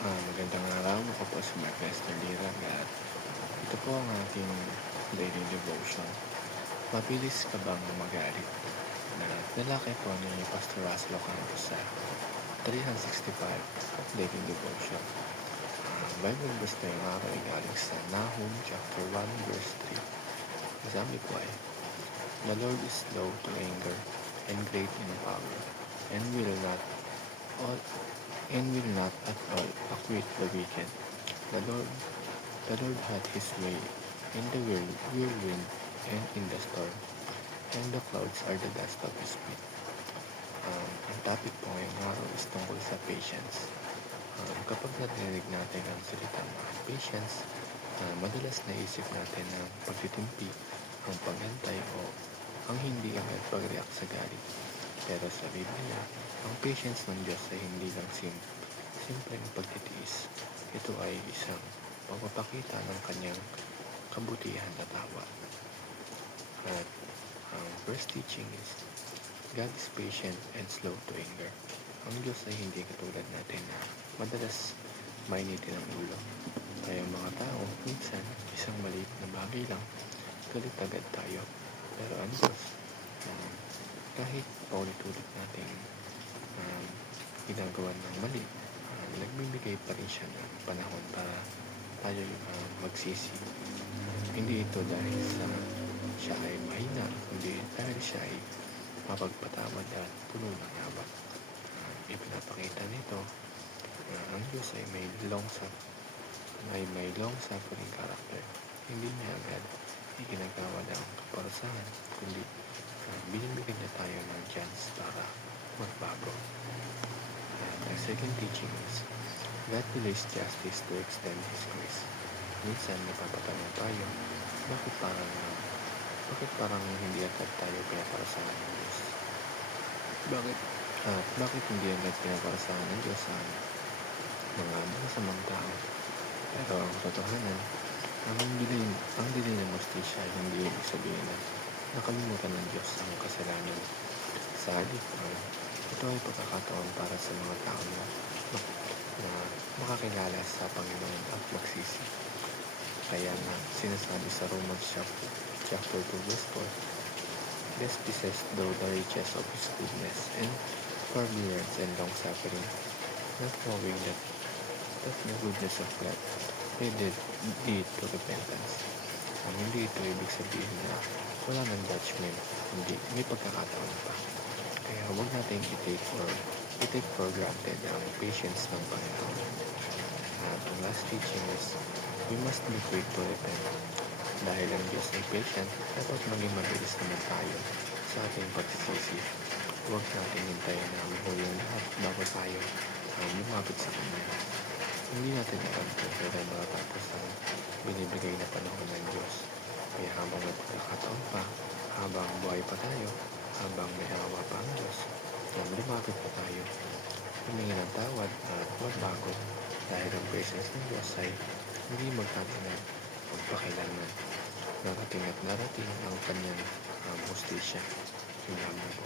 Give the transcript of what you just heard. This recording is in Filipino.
Magandang araw, ako po si Mark Lester Lirag at ito po ang ating daily devotion. Mabilis ka bang magalit? Na nalakay po ni Pastor Russell Ocampo sa 365 of Daily Devotion. Ang Bible verse ngayong araw ay galing sa Nahum chapter 1 verse 3. Sabi po ay, "The Lord is slow to anger and great in power, and will not all at all acquit the wicked. The Lord The Lord had his way in the whirlwind and in the storm, and the clouds are the dust of his feet." Ang topic po ngayong araw is tungkol sa patience. Kapag narinig natin ang salitang patience, madalas naisip natin ang pagtitimpi, ang paghantay o ang hindi agad pag-react sa galit. Pero sa Biblia, ang patience ng Diyos ay hindi lang simpleng pagtitiis. Ito ay isang pagpapakita ng kanyang kabutihan at awa. At ang first teaching is, God is patient and slow to anger. Ang Diyos ay hindi katulad natin na madalas mainitin ang ulo. Tayong mga tao, minsan isang maliit na bagay lang, galit agad tayo. Pero ang Diyos, kahit paulit-ulit nating ginagawa ng mali, nagbibigay pa rin siya ng panahon para tayo magsisi. Hindi ito dahil siya ay mahina, kundi dahil siya ay mapagpatawad at puno ng awa. Ipinapakita nito na ang Diyos ay may long suffering character. Hindi niya agad iginagawa ng kaparusahan, kundi binibigyan niya tayo ng chance para magbago. The second teaching is, God delays justice to extend His grace. Minsan napapatanong tayo, bakit parang hindi agad tayo pinaparusahan ng Diyos? Bakit hindi agad pinaparusahan ng Diyos ang mga masamang tao? Pero ang katotohanan, ang delay ng hustisya ay hindi ibig sabihin na nakalimutan ng Diyos ang kasalanan. Sa halip, ito ay pagkakataon para sa mga tao na makakilala sa Panginoon at magsisi. Kaya nga sinasabi sa Romans chapter 2 verse 4, "Blessed possessed though the riches of His goodness and forbearance and long suffering, not knowing that the goodness of God may lead to repentance." Hindi ito ibig sabihin na wala ng judgment, hindi may pagkakataon pa. Kaya huwag natin i-take for granted ang patience ng Panginoon. At ang last teaching is, we must be quick to repent. Dahil ang Diyos ay patient, dapat maging mabilis naman tayo sa ating pagsisisi. Huwag natin hintayin na mahuli ang lahat bago tayo lumapit sa Kanya. Hindi natin alam kung kailan matatapos ang binibigay na panahon ng Diyos. Kaya habang may pagkakataon pa, habang buhay pa tayo, habang may awa pa ang Diyos, lumapit pa tayo, humingi ng tawad at magbago, dahil ang presence ng Diyos ay hindi magtatinag magpakailanman. Narating at narating ang kanyang hustisya. Salamat po.